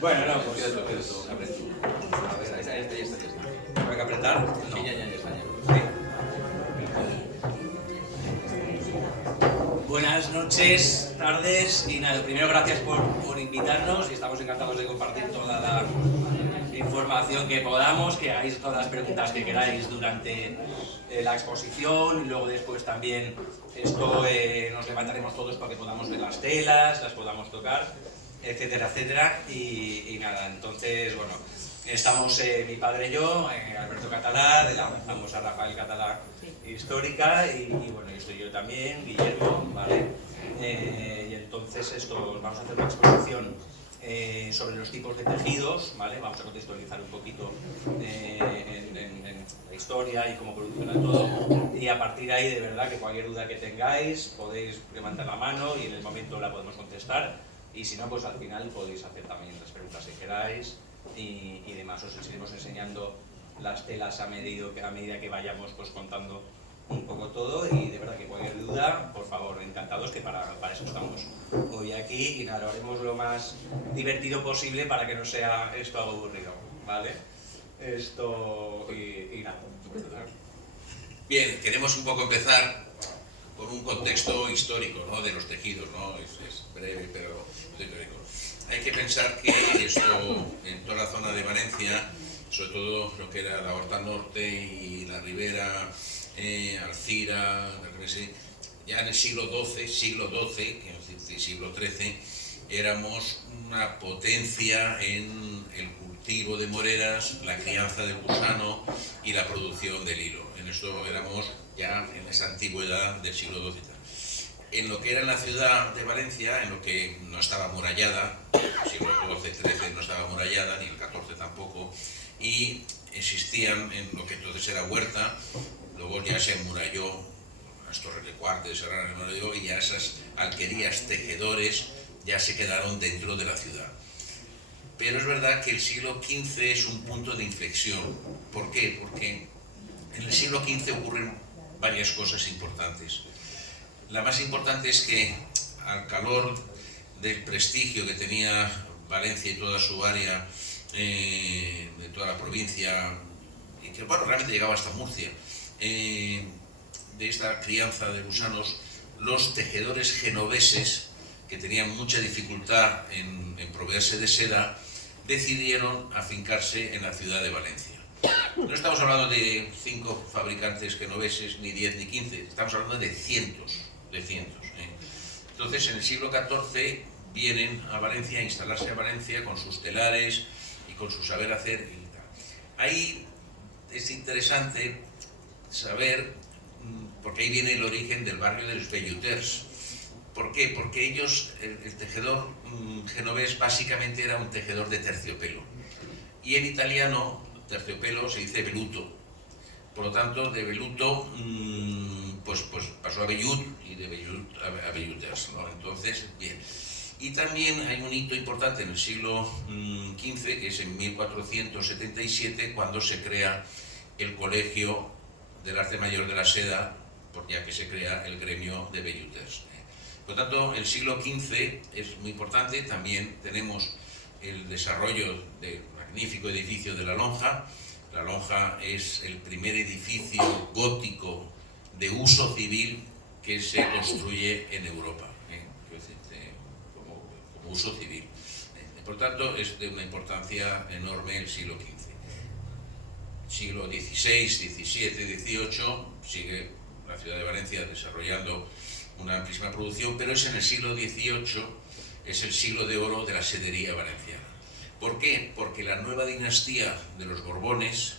Bueno, no, pues ahí está. ¿Hay que apretar? Sí, ya está. Sí. Buenas noches, tardes y nada, primero gracias por invitarnos y estamos encantados de compartir toda la información que podamos, que hagáis todas las preguntas que queráis durante la exposición y luego después también esto nos levantaremos todos para que podamos ver las telas, las podamos tocar, etcétera, etcétera y nada, entonces bueno, estamos mi padre y yo, Alberto Catalá, de la famosa Rafael Catalá histórica y bueno, y estoy yo también, Guillermo, ¿vale? Y entonces esto, vamos a hacer una exposición sobre los tipos de tejidos, ¿vale? Vamos a contextualizar un poquito en la historia y cómo evoluciona todo y a partir de ahí, de verdad, que cualquier duda que tengáis podéis levantar la mano y en el momento la podemos contestar y si no, pues al final podéis hacer también las preguntas que queráis y demás. Os iremos enseñando las telas a medida que vayamos pues contando un poco todo y de verdad que cualquier duda, por favor, encantados que para eso estamos hoy aquí y nada, lo haremos lo más divertido posible para que no sea esto algo aburrido, ¿vale? Esto y nada. Bien, queremos un poco empezar con un contexto histórico, ¿no?, de los tejidos, ¿no? Es breve, pero histórico. Hay que pensar que esto, en toda la zona de Valencia, sobre todo lo que era la Horta Norte y la Ribera, Alcira, ya en el siglo XII, que es decir, siglo XIII, éramos una potencia en el cultivo de moreras, la crianza del gusano y la producción del hilo. En esto éramos ya en esa antigüedad del siglo XII. En lo que era la ciudad de Valencia, en lo que no estaba amurallada, el siglo XII, XIII no estaba amurallada, ni el XIV tampoco, y existían en lo que entonces era huerta, luego ya se amuralló, las torres de Cuarte, de Serrano, amuralló, y ya esas alquerías, tejedores, ya se quedaron dentro de la ciudad. Pero es verdad que el siglo XV es un punto de inflexión. ¿Por qué? Porque en el siglo XV ocurren varias cosas importantes. La más importante es que al calor del prestigio que tenía Valencia y toda su área, de toda la provincia, y que bueno, realmente llegaba hasta Murcia, de esta crianza de gusanos, los tejedores genoveses, que tenían mucha dificultad en proveerse de seda, decidieron afincarse en la ciudad de Valencia. No estamos hablando de 5 fabricantes genoveses, ni 10 ni 15, estamos hablando de cientos. Entonces, en el siglo XIV vienen a Valencia, a instalarse a Valencia con sus telares y con su saber hacer y tal. Ahí es interesante saber, porque ahí viene el origen del barrio de los velluters. ¿Por qué? Porque ellos, el tejedor genovés básicamente era un tejedor de terciopelo. Y en italiano, terciopelo se dice velluto. Por lo tanto, de velluto pues pasó a vellut y de vellut a velluters, ¿no? Entonces, bien. Y también hay un hito importante en el siglo XV, que es en 1477, cuando se crea el Colegio del Arte Mayor de la Seda, ya que se crea el gremio de velluters. Por lo tanto, el siglo XV es muy importante. También tenemos el desarrollo del magnífico edificio de la Lonja. La Lonja es el primer edificio gótico de uso civil que se construye en Europa, como uso civil. Por tanto, es de una importancia enorme el siglo XV. Siglo XVI, XVII, XVIII sigue la ciudad de Valencia desarrollando una amplísima producción, pero es en el siglo XVIII, es el siglo de oro de la sedería valenciana. ¿Por qué? Porque la nueva dinastía de los Borbones,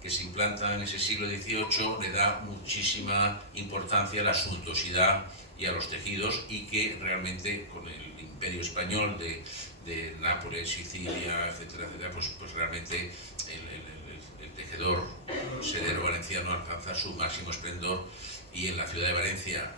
que se implanta en ese siglo XVIII, le da muchísima importancia a la suntuosidad y a los tejidos, y que realmente con el imperio español de Nápoles, Sicilia, etcétera, etcétera, pues realmente el tejedor sedero valenciano alcanza su máximo esplendor, y en la ciudad de Valencia,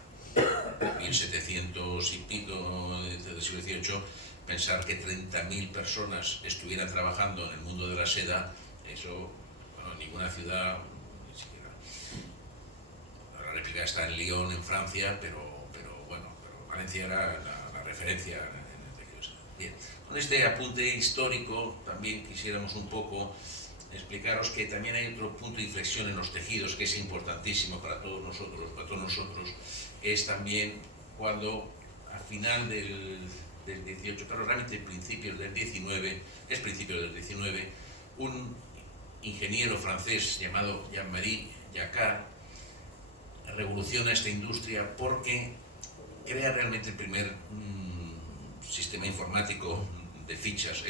1700 y pico del siglo XVIII, pensar que 30.000 personas estuvieran trabajando en el mundo de la seda, eso, bueno, ninguna ciudad, ni siquiera. La réplica está en Lyon, en Francia, pero bueno, Valencia era la referencia en el tejido. Bien, con este apunte histórico también quisiéramos un poco explicaros que también hay otro punto de inflexión en los tejidos que es importantísimo para todos nosotros, es también cuando a final del 18, pero realmente principios del 19, un ingeniero francés llamado Jean-Marie Jacquard revoluciona esta industria porque crea realmente el primer sistema informático de fichas.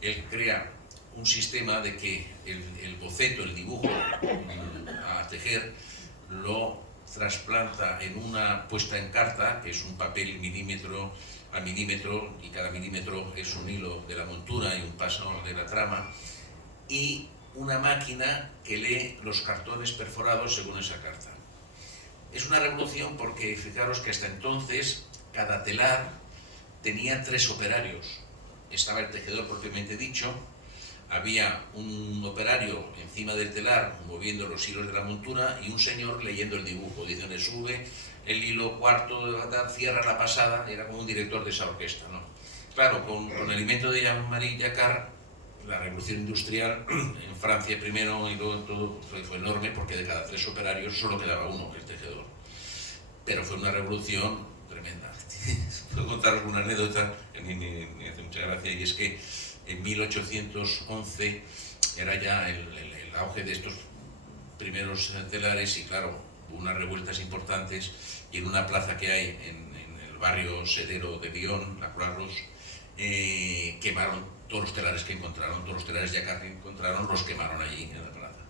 Él crea un sistema de que el boceto, el dibujo a tejer, lo trasplanta en una puesta en carta, que es un papel milímetro a milímetro, y cada milímetro es un hilo de la montura y un paso de la trama, y una máquina que lee los cartones perforados según esa carta. Es una revolución porque fijaros que hasta entonces cada telar tenía 3 operarios. Estaba el tejedor propiamente dicho, había un operario encima del telar moviendo los hilos de la montura y un señor leyendo el dibujo, diciendo sube el hilo cuarto, cierra la pasada, era como un director de esa orquesta, ¿no? Claro, con el invento de Jean-Marie Jacquard, la revolución industrial en Francia primero y luego en todo fue enorme, porque de cada 3 operarios solo quedaba uno, el tejedor. Pero fue una revolución tremenda. Puedo contaros una anécdota que me hace mucha gracia, y es que en 1811 era ya el auge de estos primeros telares, y claro, hubo unas revueltas importantes, y en una plaza que hay en el barrio sedero de Lyon, la Croix-Rouge, quemaron todos los telares que encontraron, todos los telares Jacquard que encontraron, los quemaron allí en la plaza.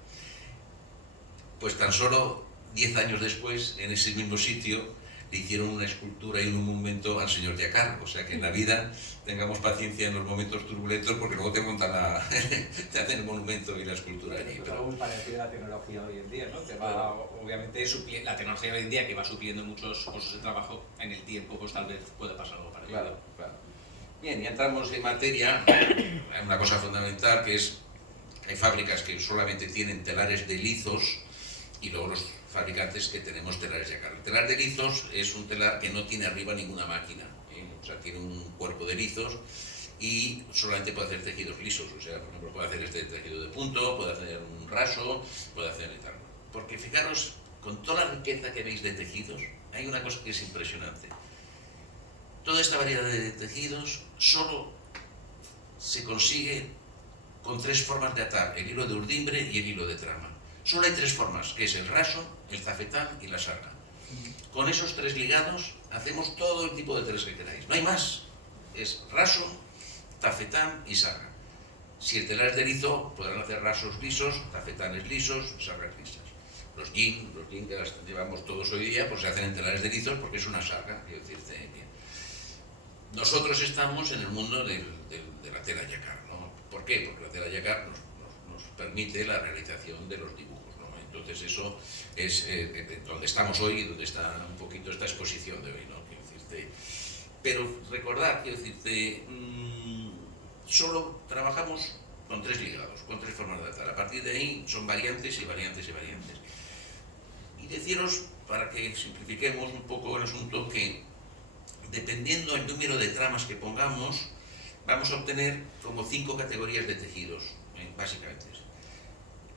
Pues tan solo 10 años después, en ese mismo sitio, le hicieron una escultura y un monumento al señor Jacquard. O sea que en la vida tengamos paciencia en los momentos turbulentos, porque luego te montan te hacen el monumento y la escultura allí. Es algo muy parecido a la tecnología hoy en día, ¿no? Que va, obviamente, la tecnología hoy en día que va supliendo muchos puestos de trabajo en el tiempo, pues tal vez puede pasar algo parecido. Claro, claro. Bien, y entramos en materia. Hay una cosa fundamental, que es que hay fábricas que solamente tienen telares de lizos, y luego los fabricantes que tenemos telares Jacquard. El telar de lizos es un telar que no tiene arriba ninguna máquina, o sea, tiene un cuerpo de lizos y solamente puede hacer tejidos lisos. O sea, por ejemplo, puede hacer este tejido de punto, puede hacer un raso, puede hacer y tal. Porque fijaros, con toda la riqueza que veis de tejidos, hay una cosa que es impresionante. Toda esta variedad de tejidos solo se consigue con 3 formas de atar: el hilo de urdimbre y el hilo de trama. Solo hay 3 formas, que es el raso, el tafetán y la sarga. Con esos 3 ligados hacemos todo el tipo de telas que queráis. No hay más. Es raso, tafetán y sarga. Si el telar es de lizo, podrán hacer rasos lisos, tafetanes lisos, sargas lisas. Los jeans que las llevamos todos hoy día, pues se hacen en telares de lizos porque es una sarga, quiero decirte bien. Nosotros estamos en el mundo de la tela Jacquard, ¿no? ¿Por qué? Porque la tela Jacquard nos permite la realización de los dibujos, ¿no? Entonces eso es donde estamos hoy y donde está un poquito esta exposición de hoy, ¿no? Quiero decirte, pero recordad, quiero decirte, solo trabajamos con 3 ligados, con 3 formas de atar. A partir de ahí son variantes y variantes y variantes. Y deciros, para que simplifiquemos un poco el asunto, que dependiendo del número de tramas que pongamos, vamos a obtener como 5 categorías de tejidos, básicamente,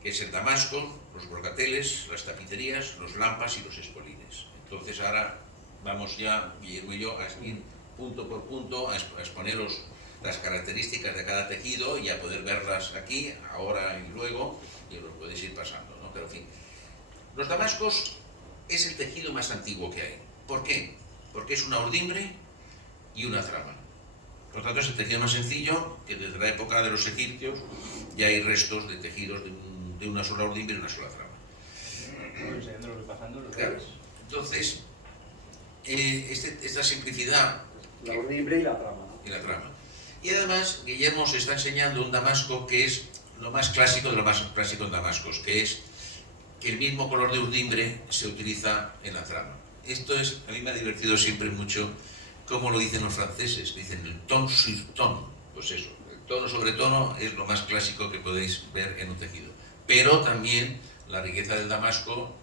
que es el damasco, los brocateles, las tapicerías, los lampas y los espolines. Entonces ahora vamos ya, Guillermo y yo, a ir punto por punto a exponeros las características de cada tejido y a poder verlas aquí, ahora y luego, y los podéis ir pasando, ¿no? Pero en fin, los damascos es el tejido más antiguo que hay. ¿Por qué? Porque es una urdimbre y una trama. Por lo tanto, es el tejido más sencillo, que desde la época de los egipcios ya hay restos de tejidos de una sola urdimbre y una sola trama. Claro. Entonces, esta simplicidad... La urdimbre y la trama, ¿no? Y la trama. Y además, Guillermo os está enseñando un damasco que es lo más clásico de lo más clásico en damascos, que es que el mismo color de urdimbre se utiliza en la trama. Esto es, a mí me ha divertido siempre mucho cómo lo dicen los franceses, dicen el ton sur ton. Pues eso, el tono sobre tono es lo más clásico que podéis ver en un tejido. Pero también la riqueza del damasco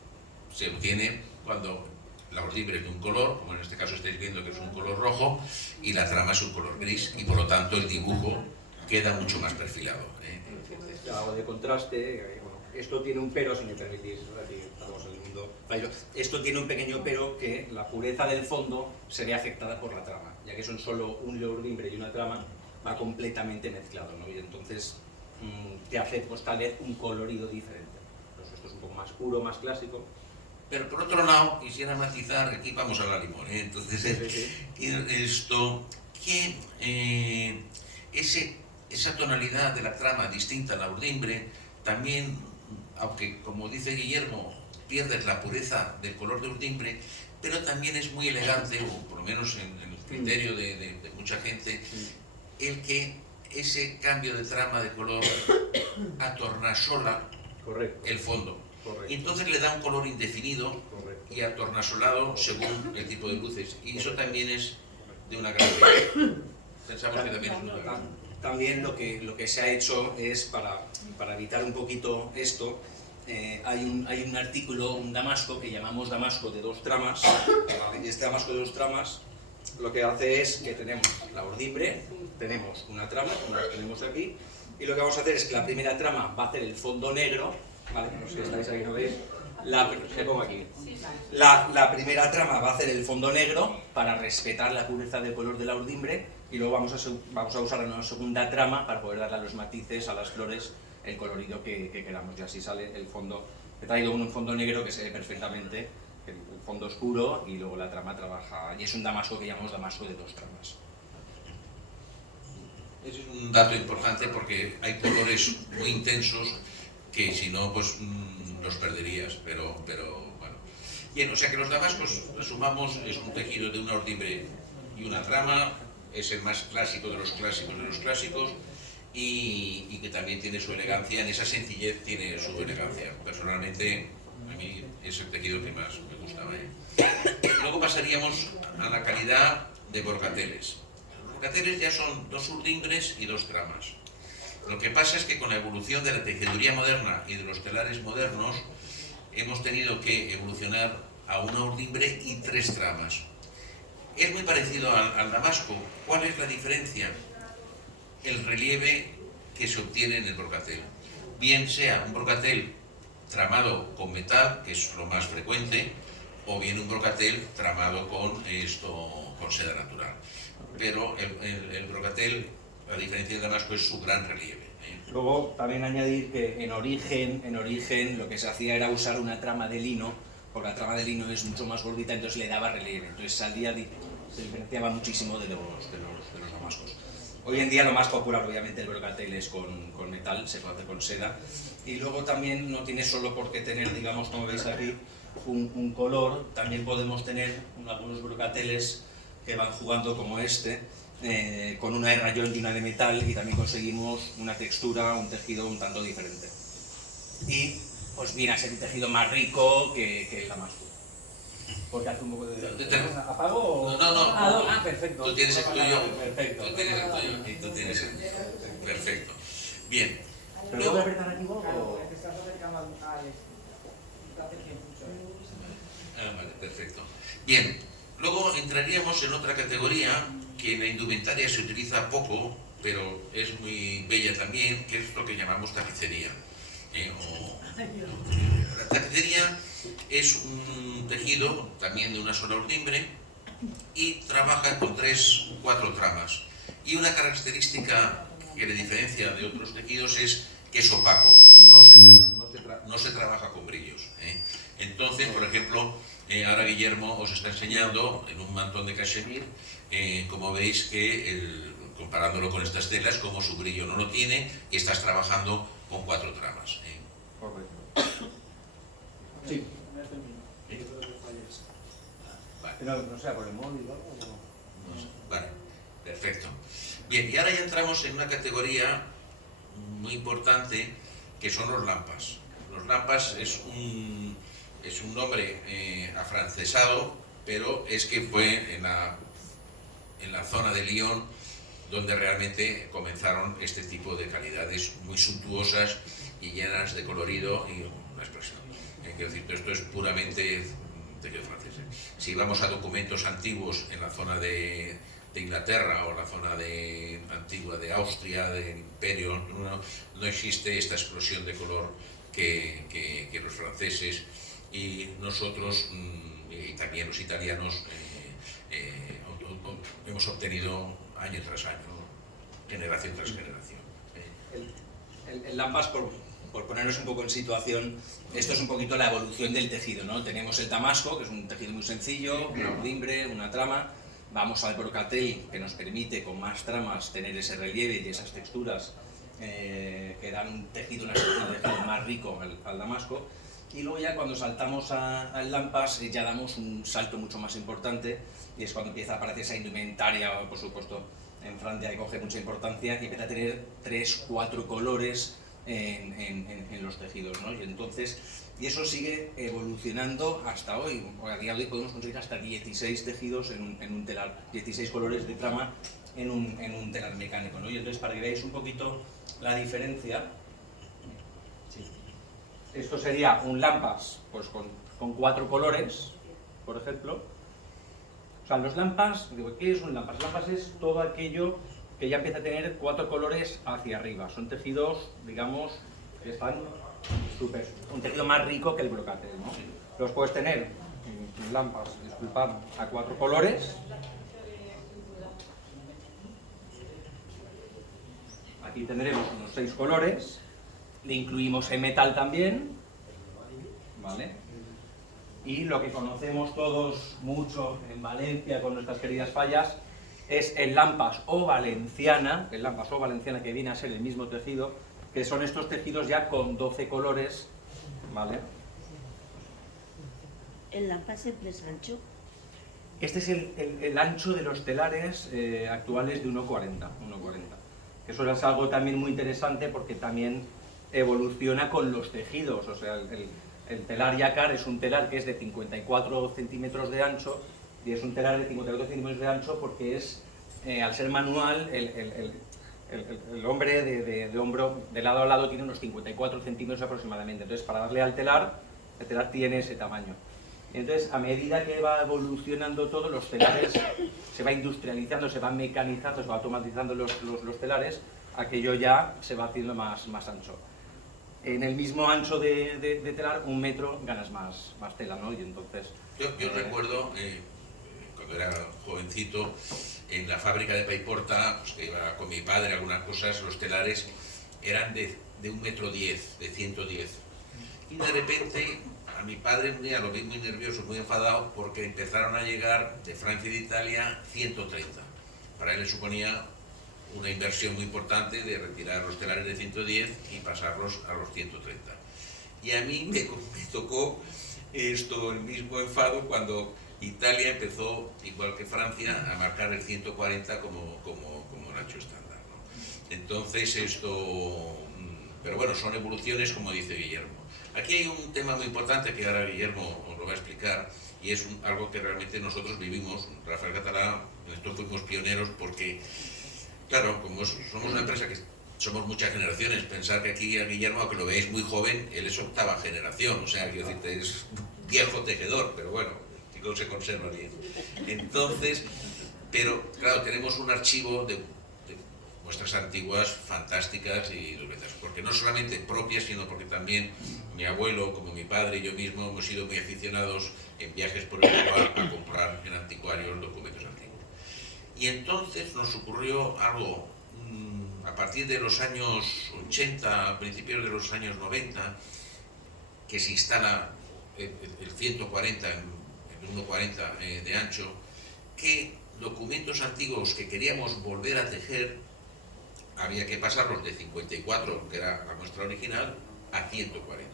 se obtiene cuando la urdimbre es de un color, como en este caso estáis viendo que es un color rojo, y la trama es un color gris, y por lo tanto el dibujo queda mucho más perfilado. Algo de contraste. Bueno, esto tiene un pero, si me permitís, aquí estamos en el mundo. Esto tiene un pequeño pero, que la pureza del fondo se ve afectada por la trama, ya que son solo un hilo urdimbre y una trama, va completamente mezclado, ¿no? Y entonces te hace pues tal vez un colorido diferente. Pues esto es un poco más puro, más clásico. Pero por otro lado, quisiera matizar, aquí vamos a la limón, entonces, esto, que esa tonalidad de la trama distinta a la urdimbre, también, aunque como dice Guillermo, pierdes la pureza del color de urdimbre, pero también es muy elegante, o por lo menos en el criterio de mucha gente, el que ese cambio de trama de color atornasola el fondo. Y entonces le da un color indefinido y atornasolado según el tipo de luces. Y eso también es de una gran belleza. Pensamos que también es una gran. También lo que se ha hecho es, para evitar un poquito esto, hay un artículo, un damasco, que llamamos damasco de dos tramas, ¿vale? Y este damasco de dos tramas lo que hace es que tenemos la urdimbre, tenemos una trama, como la tenemos aquí, y lo que vamos a hacer es que la primera trama va a hacer el fondo negro, ¿vale? No sé si estáis aquí, ¿no veis? Me pongo aquí. La primera trama va a hacer el fondo negro para respetar la pureza del color de la urdimbre, y luego vamos a usar una segunda trama para poder darle a los matices, a las flores, el colorido que queramos, y así sale el fondo. He traído un fondo negro que se ve perfectamente, el fondo oscuro, y luego la trama trabaja, y es un damasco que llamamos damasco de dos tramas. Ese es un dato importante porque hay colores muy intensos que si no, pues los perderías, pero bueno. Bien, o sea que los damascos, resumamos, es un tejido de una urdimbre y una trama, es el más clásico de los clásicos, y que también tiene su elegancia, en esa sencillez tiene su elegancia. Personalmente, a mí es el tejido que más me gustaba. Luego pasaríamos a la calidad de borgateles. Los borgateles ya son dos urdimbres y dos tramas. Lo que pasa es que con la evolución de la tejeduría moderna y de los telares modernos, hemos tenido que evolucionar a una urdimbre y tres tramas. Es muy parecido al damasco. ¿Cuál es la diferencia? El relieve que se obtiene en el brocatel. Bien sea un brocatel tramado con metal, que es lo más frecuente, o bien un brocatel tramado con seda natural. Pero el brocatel, a diferencia del damasco, es su gran relieve. Luego también añadir que en origen lo que se hacía era usar una trama de lino, porque la trama de lino es mucho más gordita, entonces le daba relieve, entonces se diferenciaba muchísimo de los damascos. Hoy en día lo más popular, obviamente, el brocatel es con metal, se puede hacer con seda, y luego también no tiene solo por qué tener, digamos, como veis aquí, un color. También podemos tener algunos brocateles que van jugando como este, con una de rayón y una de metal, y también conseguimos una textura, un tejido un tanto diferente. Y pues viene a ser un tejido más rico que el damasco. Porque hace un poco de... ¿Apago o...? No. Perfecto. Tú tienes el tuyo. Perfecto. Tú tienes el tuyo y tú tienes el tuyo. Perfecto. Bien. ¿Pero puedo apretar aquí o...? Vale, perfecto. Bien. Luego entraríamos en otra categoría que en la indumentaria se utiliza poco, pero es muy bella también, que es lo que llamamos tapicería. La tapicería es un tejido también de una sola urdimbre y trabaja con 3 o 4 tramas. Y una característica que le diferencia de otros tejidos es que es opaco, no se trabaja con brillos. Entonces, por ejemplo, ahora Guillermo os está enseñando en un mantón de cachemir, como veis que comparándolo con estas telas, como su brillo no lo tiene, y estás trabajando con 4 tramas. Correcto. Sí. Vale. No sea por el móvil o algo. Vale, perfecto. Bien, y ahora ya entramos en una categoría muy importante que son los lampas. Los lampas es un nombre afrancesado, pero es que fue en la zona de Lyon donde realmente comenzaron este tipo de calidades muy suntuosas y llenas de colorido y una expresión. Quiero decir, esto es puramente tejidos franceses. Si vamos a documentos antiguos en la zona de Inglaterra o la zona antigua de Austria, del Imperio, no existe esta explosión de color que los franceses y nosotros, y también los italianos, hemos obtenido año tras año, ¿no? Generación tras generación. El lampas, por ponernos un poco en situación, esto es un poquito la evolución del tejido, ¿no? Tenemos el damasco, que es un tejido muy sencillo, una urdimbre, una trama. Vamos al brocatel, que nos permite con más tramas tener ese relieve y esas texturas que dan un tejido, una estructura de tejido más rico al damasco. Y luego ya cuando saltamos al lampas ya damos un salto mucho más importante, y es cuando empieza a aparecer esa indumentaria, por supuesto en Francia, que coge mucha importancia y empieza a tener 3, 4 colores en los tejidos, ¿no? Y eso sigue evolucionando hasta hoy. A día de hoy podemos conseguir hasta 16 tejidos en un telar, 16 colores de trama en un telar mecánico, ¿no? Y entonces, para que veáis un poquito la diferencia, sí. Esto sería un lampas pues con 4 colores, por ejemplo. O sea, los lampas, digo, ¿qué es un lampas? Lampas es todo aquello que ya empieza a tener 4 colores hacia arriba. Son tejidos, digamos, que están súper, un tejido más rico que el brocatel, ¿no? Los puedes tener, lampas, disculpad, a 4 colores. Aquí tendremos unos 6 colores. Le incluimos en metal también, ¿vale? Y lo que conocemos todos mucho en Valencia con nuestras queridas fallas es el lampas o valenciana, que viene a ser el mismo tejido, que son estos tejidos ya con 12 colores, ¿vale? ¿El lampas siempre es ancho? Este es el ancho de los telares actuales de 1,40, que eso es algo también muy interesante porque también evoluciona con los tejidos. O sea, el telar Yacar es un telar que es de 54 centímetros de ancho, y es un telar de 54 centímetros de ancho porque es, al ser manual, el hombre de hombro de lado a lado tiene unos 54 centímetros aproximadamente. Entonces, para darle al telar, el telar tiene ese tamaño. Entonces, a medida que va evolucionando todo, los telares se va industrializando, se va mecanizando, se va automatizando los telares, aquello ya se va haciendo más ancho. En el mismo ancho de telar, 1 metro, ganas más tela, ¿no? Y entonces... Yo recuerdo, cuando era jovencito, en la fábrica de Paiporta, pues, que iba con mi padre, algunas cosas, los telares eran de 1,10 metros, de 110. Y de repente, a mi padre un día lo vi muy nervioso, muy enfadado, porque empezaron a llegar de Francia y de Italia 130. Para él le suponía una inversión muy importante de retirar los telares de 110 y pasarlos a los 130. Y a mí me tocó el mismo enfado cuando Italia empezó, igual que Francia, a marcar el 140 como un ancho estándar, ¿no? Entonces pero bueno, son evoluciones, como dice Guillermo. Aquí hay un tema muy importante que ahora Guillermo os lo va a explicar, y es algo que realmente nosotros vivimos. Rafael Catalá, en esto fuimos pioneros porque, claro, como somos una empresa que somos muchas generaciones, pensar que aquí a Guillermo, aunque lo veáis muy joven, él es 8ª generación, o sea, quiero decirte, es viejo tejedor, pero bueno, digo, se conserva bien. Entonces, pero claro, tenemos un archivo de muestras antiguas fantásticas, y porque no solamente propias, sino porque también mi abuelo, como mi padre y yo mismo, hemos sido muy aficionados en viajes por Europa a comprar en anticuarios documentos antiguos. Y entonces nos ocurrió algo, a partir de los años 80, a principios de los años 90, que se instala el 140, el 1,40 de ancho, que documentos antiguos que queríamos volver a tejer, había que pasarlos de 54, que era la muestra original, a 140.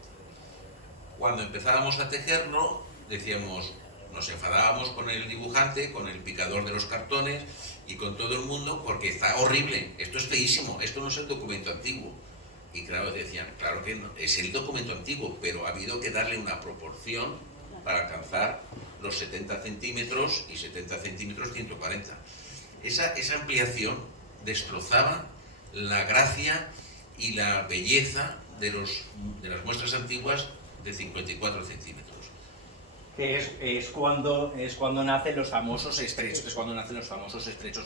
Cuando empezábamos a tejerlo, decíamos, nos enfadábamos con el dibujante, con el picador de los cartones y con todo el mundo, porque está horrible, esto es feísimo, esto no es el documento antiguo. Y claro, decían, claro que no, es el documento antiguo, pero ha habido que darle una proporción para alcanzar los 70 centímetros y 70 centímetros 140. Esa ampliación destrozaba la gracia y la belleza de las muestras antiguas de 54 centímetros. que es cuando nacen los famosos estrechos,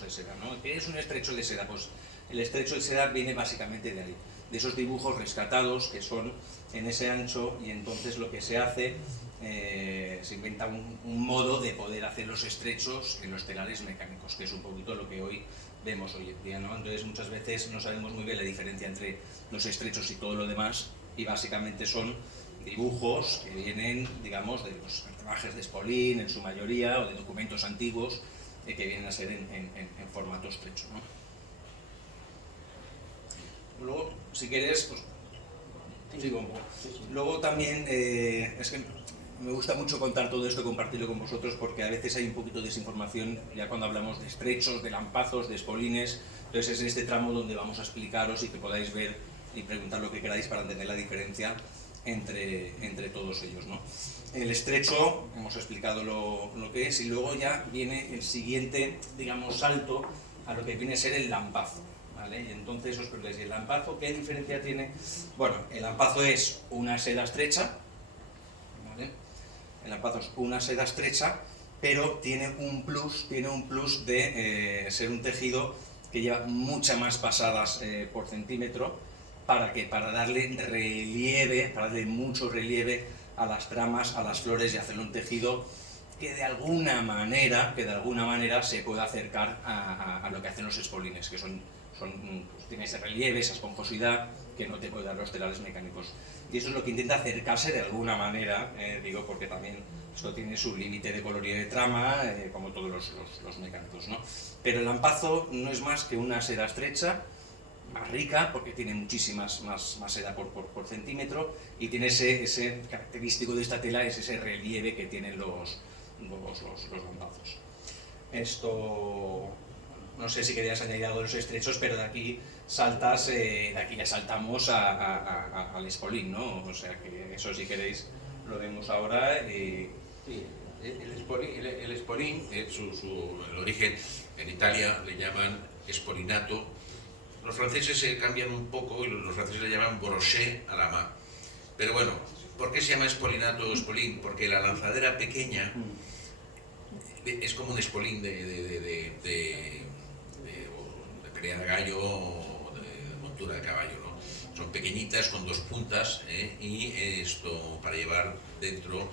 de seda, ¿no? ¿Qué es un estrecho de seda? Pues el estrecho de seda viene básicamente de ahí, de esos dibujos rescatados que son en ese ancho, y entonces lo que se hace, se inventa un modo de poder hacer los estrechos en los telares mecánicos, que es un poquito lo que hoy vemos hoy en día, ¿no? Entonces muchas veces no sabemos muy bien la diferencia entre los estrechos y todo lo demás, y básicamente son dibujos que vienen, digamos, de los cartabajes de Espolín en su mayoría, o de documentos antiguos que vienen a ser en formato estrecho, ¿no? Luego, si quieres, pues sigo un poco. Luego también, es que me gusta mucho contar todo esto, compartirlo con vosotros, porque a veces hay un poquito de desinformación ya cuando hablamos de estrechos, de lampazos, de espolines. Entonces es en este tramo donde vamos a explicaros y que podáis ver y preguntar lo que queráis para entender la diferencia entre todos ellos, ¿no? El estrecho, hemos explicado lo que es, y luego ya viene el siguiente, digamos, salto a lo que viene a ser el lampazo, ¿vale? Y entonces os preguntáis, ¿el lampazo qué diferencia tiene? Bueno, el lampazo es una seda estrecha, ¿vale? El lampazo es una seda estrecha, pero tiene un plus de ser un tejido que lleva muchas más pasadas por centímetro. ¿Para qué? Para darle relieve, para darle mucho relieve a las tramas, a las flores, y hacerle un tejido que de alguna manera se pueda acercar a lo que hacen los espolines, que pues, tiene ese relieve, esa esponjosidad que no te puede dar los telares mecánicos. Y eso es lo que intenta acercarse de alguna manera, digo, porque también esto tiene su límite de coloría de trama, como todos los mecánicos, ¿no? Pero el lampazo no es más que una seda estrecha, más rica, porque tiene muchísimas más seda por centímetro, y tiene ese característico de esta tela, es ese relieve que tienen los lampazos. Esto, no sé si querías añadir algo de los estrechos, pero de aquí ya saltamos al espolín, ¿no? O sea que eso, si queréis, lo vemos ahora. Sí, el espolín, el origen, en Italia le llaman espolinato. Los franceses se cambian un poco y los franceses le llaman brochet à la main. Pero bueno, ¿por qué se llama espolinato o espolín? Porque la lanzadera pequeña es como un espolín de pelea de gallo o de montura de caballo, ¿no? Son pequeñitas con dos puntas, y esto para llevar dentro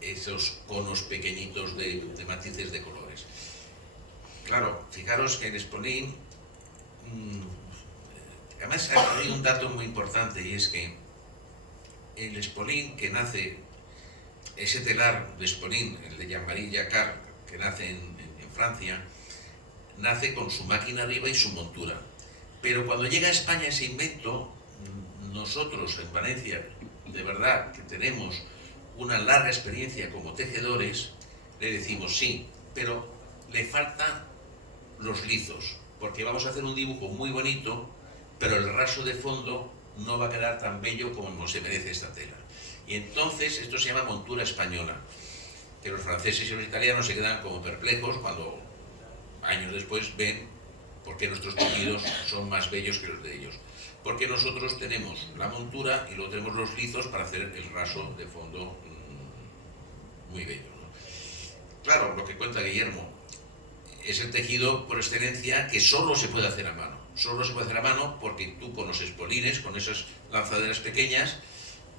esos conos pequeñitos de matices de colores. Claro, fijaros que el espolín, además hay un dato muy importante, y es que el espolín que nace, ese telar de espolín, el de Jean-Marie Jacquard, que nace en Francia, nace con su máquina arriba y su montura. Pero cuando llega a España ese invento, nosotros en Valencia, de verdad que tenemos una larga experiencia como tejedores, le decimos sí, pero le faltan los lizos, porque vamos a hacer un dibujo muy bonito, pero el raso de fondo no va a quedar tan bello como se merece esta tela. Y entonces esto se llama montura española, que los franceses y los italianos se quedan como perplejos cuando años después ven por qué nuestros tejidos son más bellos que los de ellos. Porque nosotros tenemos la montura y luego tenemos los lizos para hacer el raso de fondo muy bello, ¿no? Claro, lo que cuenta Guillermo es el tejido por excelencia que solo se puede hacer a mano. Solo se puede hacer a mano porque tú con los espolines, con esas lanzaderas pequeñas,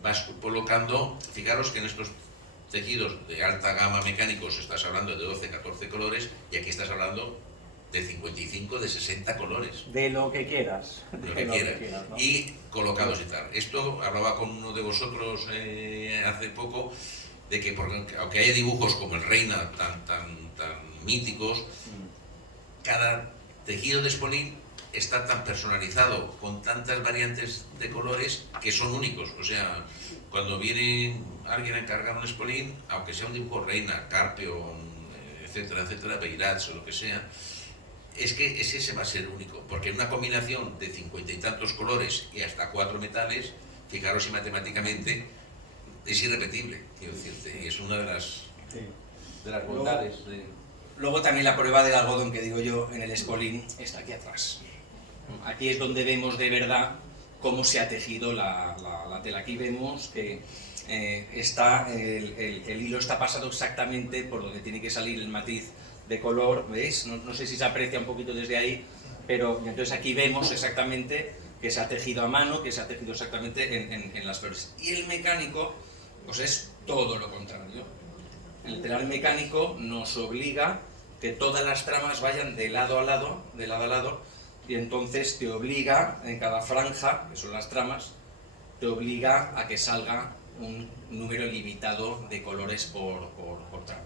vas colocando. Fijaros que en estos tejidos de alta gama mecánicos estás hablando de 12, 14 colores, y aquí estás hablando de 55, de 60 colores. De lo que quieras. Lo que quieras, ¿no? Y colocados y tal. Esto hablaba con uno de vosotros hace poco, de que aunque haya dibujos como el Reina tan míticos, cada tejido de espolín está tan personalizado, con tantas variantes de colores, que son únicos. O sea, cuando viene alguien a encargar un espolín, aunque sea un dibujo Reina, Carpio, etcétera, etcétera, Beirats o lo que sea, es que ese va a ser único, porque una combinación de 50 y tantos colores y hasta 4 metales, fijaros si matemáticamente es irrepetible, quiero decirte, y es una de las bondades. Luego también la prueba del algodón, que digo yo, en el espolín, está aquí atrás. Aquí es donde vemos de verdad cómo se ha tejido la tela. Aquí vemos que el hilo está pasado exactamente por donde tiene que salir el matiz de color, ¿veis? No sé si se aprecia un poquito desde ahí, pero entonces aquí vemos exactamente que se ha tejido a mano, que se ha tejido exactamente en las flores. Y el mecánico, pues es todo lo contrario. El telar mecánico nos obliga que todas las tramas vayan de lado a lado, y entonces te obliga, en cada franja, que son las tramas, te obliga a que salga un número limitado de colores por trama.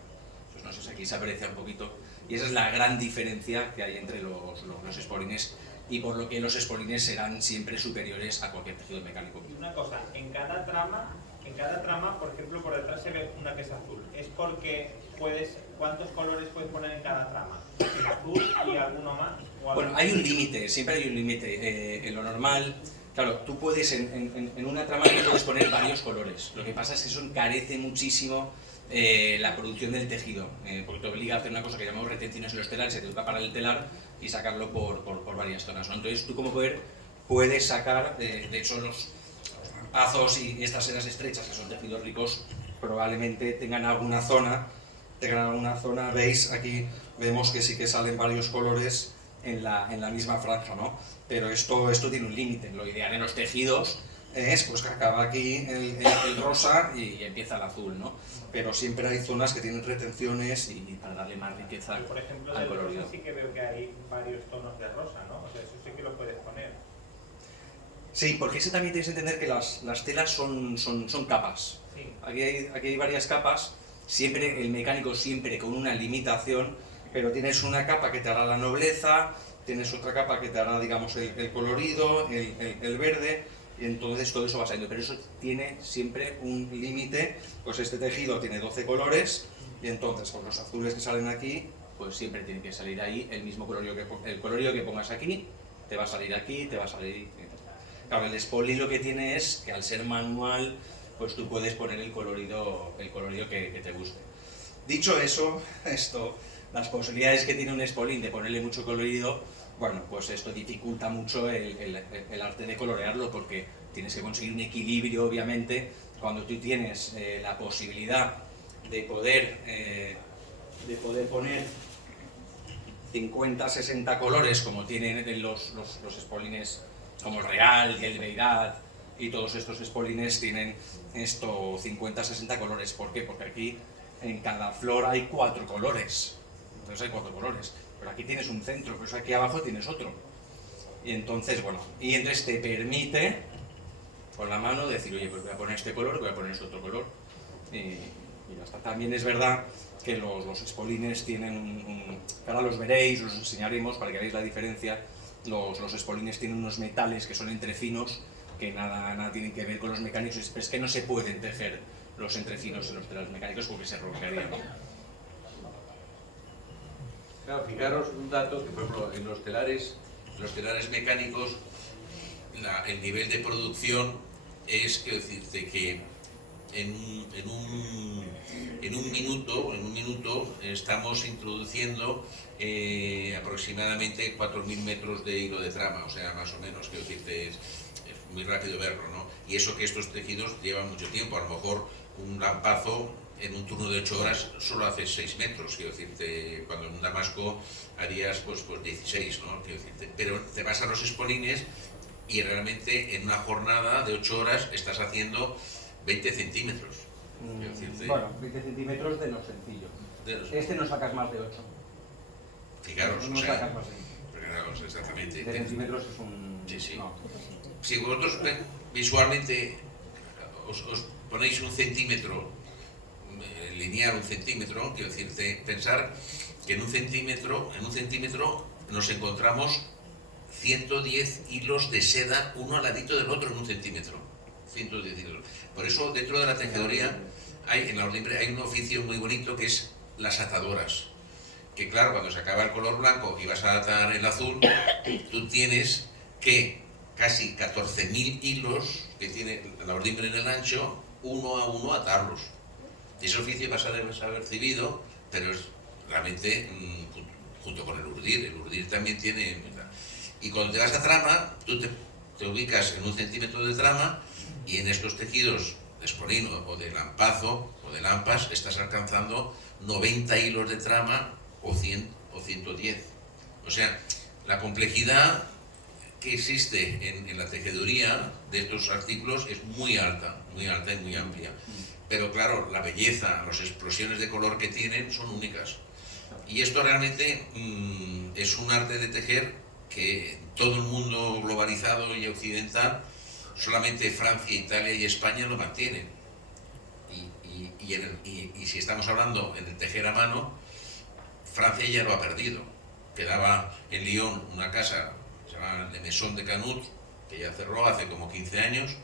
Pues no sé si aquí se aprecia un poquito, y esa es la gran diferencia que hay entre los espolines, y por lo que los espolines serán siempre superiores a cualquier tejido mecánico. Y una cosa, en cada trama, por ejemplo, por detrás se ve una que es azul. ¿Es porque cuántos colores puedes poner en cada trama? ¿Azul y alguno más? Bueno, hay un límite, siempre hay un límite. En lo normal, claro, tú puedes, en una trama tú puedes poner varios colores. Lo que pasa es que eso encarece muchísimo la producción del tejido, porque te obliga a hacer una cosa que llamamos retenciones en los telares, se te toca parar el telar y sacarlo por varias zonas, ¿no? Entonces tú como poder puedes sacar, de hecho los rampazos y estas sedas estrechas, que son tejidos ricos, probablemente tengan alguna zona, veis, aquí vemos que sí que salen varios colores en la misma franja, ¿no? Pero esto tiene un límite. Lo ideal en los tejidos es pues que acaba aquí el rosa y empieza el azul, ¿no? Pero siempre hay zonas que tienen retenciones y para darle más riqueza por ejemplo, al del colorido. rosa sí que veo que hay varios tonos de rosa, ¿no? O sea, eso sí que lo puedes poner. Sí, porque ese también tienes que entender que las telas son capas. Sí. Aquí hay varias capas, siempre el mecánico siempre con una limitación, pero tienes una capa que te hará la nobleza, tienes otra capa que te hará, digamos, el colorido, el verde, y entonces todo eso va saliendo, pero eso tiene siempre un límite. Pues este tejido tiene 12 colores, y entonces con los azules que salen aquí, pues siempre tiene que salir ahí el mismo colorido el colorido que pongas aquí, te va a salir aquí, te va a salir... Claro, el Spoli lo que tiene es que al ser manual, pues tú puedes poner el colorido que te guste. Dicho eso, las posibilidades que tiene un Spolin de ponerle mucho colorido, bueno, pues esto dificulta mucho el arte de colorearlo, porque tienes que conseguir un equilibrio, obviamente, cuando tú tienes la posibilidad de poder poner 50, 60 colores, como tienen los Spolines como el Real y el Beirad, y todos estos Spolines tienen 50, 60 colores. ¿Por qué? Porque aquí en cada flor hay 4 colores. Entonces hay 4 colores. Pero aquí tienes un centro, pero aquí abajo tienes otro. Y entonces, bueno, entonces te permite con la mano decir, oye, pues voy a poner este color, voy a poner este otro color. Y ya está. También es verdad que los Spolines tienen que ahora los veréis, os enseñaremos para que veáis la diferencia. Los Spolines tienen unos metales que son entrefinos, que nada tienen que ver con los mecánicos, pero es que no se pueden tejer los entrefinos en los telares mecánicos porque se romperían. Claro, fijaros un dato que, por ejemplo, en los telares mecánicos, el nivel de producción es, quiero decirte, que en un minuto estamos introduciendo aproximadamente 4.000 metros de hilo de trama, o sea, más o menos, quiero decirte, es muy rápido verlo, ¿no? Y eso que estos tejidos llevan mucho tiempo, a lo mejor un lampazo en un turno de 8 horas solo hace 6 metros, quiero decirte, cuando en un damasco harías pues 16, ¿no? Quiero decirte, pero te vas a los Spolines y realmente en una jornada de 8 horas estás haciendo 20 centímetros. Bueno, 20 centímetros de lo sencillo. Este no sacas más de 8. Fijaros, no o sea, sacas más de 8. fijaros, exactamente. De centímetros es un... Sí, sí. No. Si vosotros visualmente os ponéis un centímetro, lineal un centímetro, quiero decirte, pensar que en un centímetro nos encontramos 110 hilos de seda uno al ladito del otro en un centímetro. 110 hilos. Por eso dentro de la tejedoría en la ordimbre hay un oficio muy bonito que es las atadoras. Que claro, cuando se acaba el color blanco y vas a atar el azul, tú tienes que casi 14.000 hilos que tiene la ordimbre en el ancho, uno a uno atarlos. Y ese oficio vas a haber recibido, pero es realmente junto con el urdir también tiene... Y cuando te vas a trama, tú te ubicas en un centímetro de trama y en estos tejidos espolín o de lampazo o de lampas, estás alcanzando 90 hilos de trama o 100 o 110. O sea, la complejidad que existe en la tejeduría de estos artículos es muy alta y muy amplia. Pero claro, la belleza, las explosiones de color que tienen son únicas. Y esto realmente es un arte de tejer que todo el mundo globalizado y occidental, solamente Francia, Italia y España lo mantienen. Y si estamos hablando en el tejer a mano, Francia ya lo ha perdido. Quedaba en Lyon una casa, se llama Le Maison de Canut, que ya cerró hace como 15 años.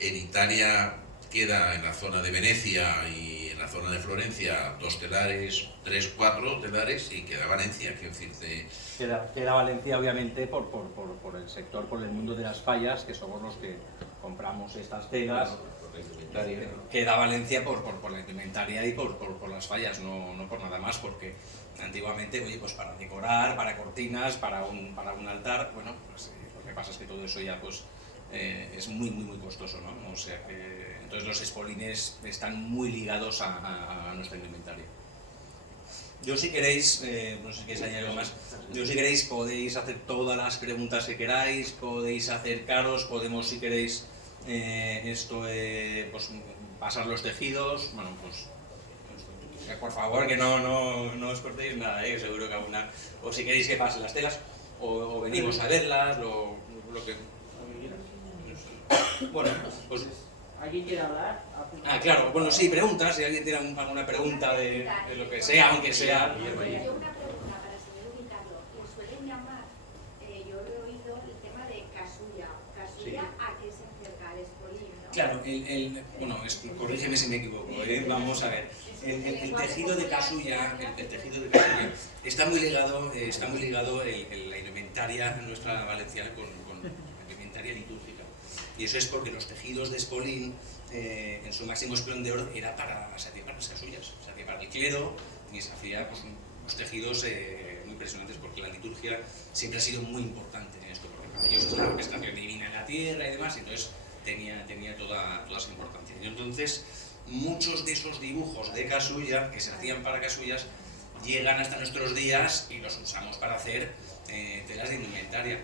En Italia queda en la zona de Venecia y en la zona de Florencia 2 telares, 3, 4 telares, y queda Valencia, quiero decirte. Queda Valencia, obviamente, por el sector, por el mundo de las fallas, que somos los que compramos estas telas. Queda Valencia por la indumentaria y por las fallas, no por nada más, porque antiguamente, oye, pues para decorar, para cortinas, para un altar, bueno, pues lo que pasa es que todo eso ya pues es muy costoso, ¿no? O sea que entonces los espolines están muy ligados a nuestra indumentaria. Yo si queréis, no sé si queréis añadir algo más, yo si queréis podéis hacer todas las preguntas que queráis, podéis acercaros, podemos si queréis pues pasar los tejidos, bueno pues por favor que no os cortéis nada, seguro que alguna, o si queréis que pasen las telas, o venimos a verlas, lo que... Bueno, pues... ¿Alguien quiere hablar? Claro, bueno, sí, preguntas, si alguien tiene alguna pregunta de lo que sea, aunque sea... Yo una pregunta para saber ubicarlo. ¿Le suelen llamar, yo lo he oído, el tema de casulla? ¿Casulla a qué se acerca? Al espolín, ¿no? Claro, bueno, corrígeme si me equivoco, vamos a ver. El tejido de casulla, está muy ligado la indumentaria nuestra valenciana con la indumentaria litúrgica. Y eso es porque los tejidos de espolín, en su máximo esplendor, era para las casullas, o sea, que para el clero, y se hacía pues, unos tejidos muy impresionantes, porque la liturgia siempre ha sido muy importante en esto, porque para ellos es la orquestación divina en la tierra y demás, entonces tenía toda esa importancia. Y entonces, muchos de esos dibujos de casulla, que se hacían para casullas, llegan hasta nuestros días y los usamos para hacer telas de indumentaria.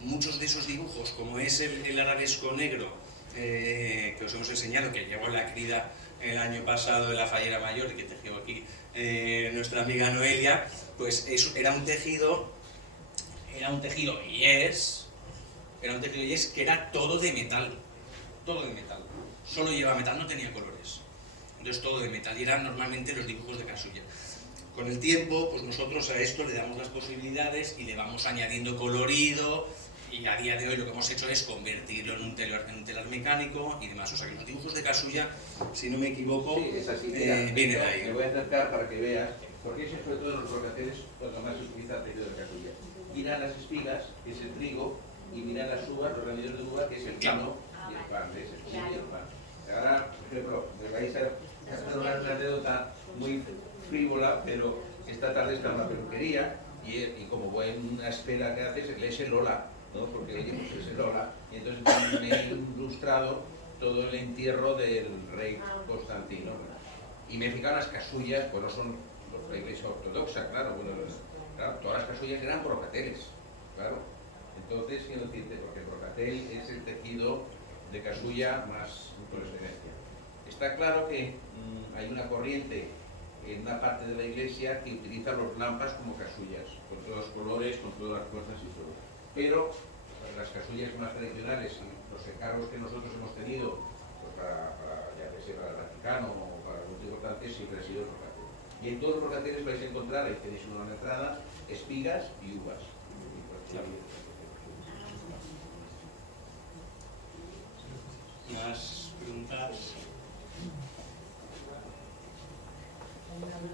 Muchos de esos dibujos, como es el arabesco negro que os hemos enseñado, que llevó la crida el año pasado de la Fallera Mayor, que tejió aquí nuestra amiga Noelia, pues eso era un tejido y es que era todo de metal, solo llevaba metal, no tenía colores, entonces todo de metal, y eran normalmente los dibujos de casulla. Con el tiempo, pues nosotros a esto le damos las posibilidades y le vamos añadiendo colorido, y a día de hoy lo que hemos hecho es convertirlo en un telar mecánico y demás. O sea que los dibujos de casulla, si no me equivoco, sí, es así. Viene de ahí. Me voy a acercar para que veas, porque es sobre todo en los brocateles cuando más se utiliza el tejido de casulla. Mira las espigas, que es el trigo, y mira las uvas, los ramillos de uva, que es el pino y el pan, ¿ves? El pino y el pan. Ahora, por ejemplo, me vais a hacer una anécdota muy frívola, pero esta tarde está en una peluquería y como buena espera que haces, lees el Lola, ¿no? Porque oye, pues es el Lola, y entonces me he ilustrado todo el entierro del rey Constantino. Y me he fijado las casullas, bueno, son la iglesia ortodoxa, claro, claro, todas las casullas eran brocateles, claro. Entonces, quiero decirte, porque el brocatel es el tejido de casulla más por excelencia. Está claro que hay una corriente en una parte de la iglesia que utiliza los lampas como casullas, con todos los colores, con todas las fuerzas y todo. Pero las casullas más tradicionales, los encargos que nosotros hemos tenido, pues ya que sea para el Vaticano o para algún importante, siempre ha sido el brocatel. Y en todos los brocateles vais a encontrar, ahí tenéis una en la entrada, espigas y uvas. ¿Más preguntas?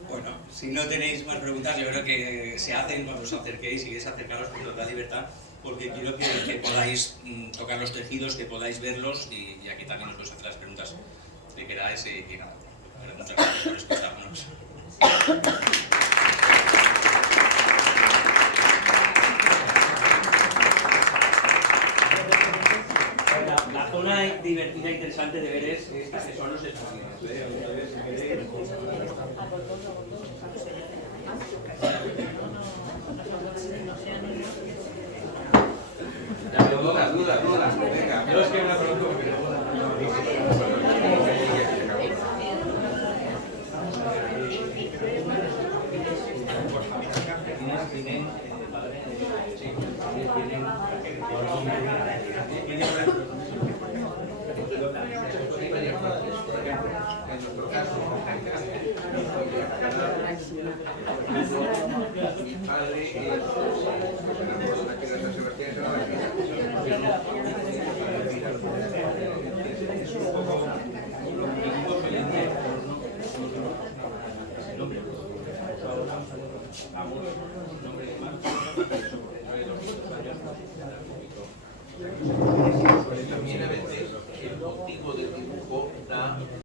Bueno, si no tenéis más preguntas, yo creo que se hacen cuando os acerquéis, si queréis acercaros con total libertad, porque quiero que podáis tocar los tejidos, que podáis verlos, y aquí también os podéis hacer las preguntas que queráis, y nada, muchas gracias por escucharnos. La zona divertida y interesante interesante de ver es que son los estudios. Duda, venga. Yo es que me pregunto En nuestro caso, mi padre es